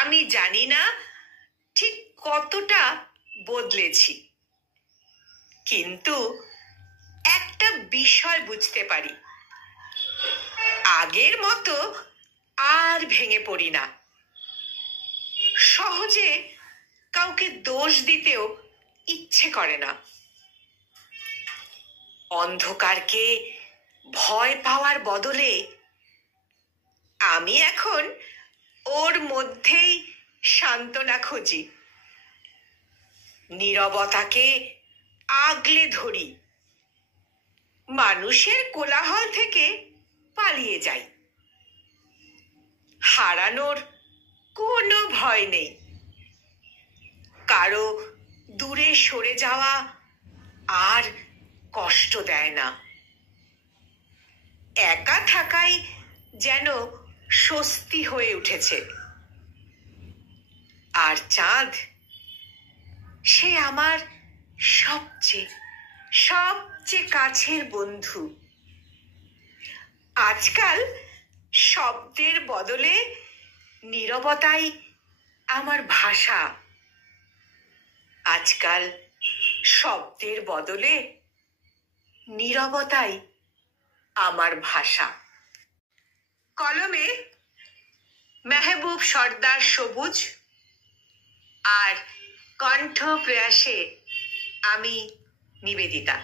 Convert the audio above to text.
আমি জানি না ঠিক কতটা বদলেছি, কিন্তু একটা বিষয় বুঝতে পারি, আগের মতো আর ভেঙে পড়ি না। সহজে কাউকে দোষ দিতেও ইচ্ছে করে না। অন্ধকারকে ভয় পাওয়ার বদলে আমি এখন ওর মধ্যেই সান্ত্বনা খুঁজি। নীরবতাকে আগলে ধরি, মানুষের কোলাহল থেকে পালিয়ে যাই। হারানোর কোনো ভয় নেই, কারো দূরে সরে যাওয়া আর কষ্ট দেয় না। একা থাকাই যেন স্বস্তি হয়ে উঠেছে। আর চাঁদ, সে আমার সবচেয়ে কাছের বন্ধু। আজকাল শব্দের বদলে নীরবতাই আমার ভাষা। আজকাল শব্দের বদলে নীরবতাই আমার ভাষা। কলমে মেহবুব সর্দার সবুজ, আর কণ্ঠ প্রয়াসে আমি নিবেদিতা।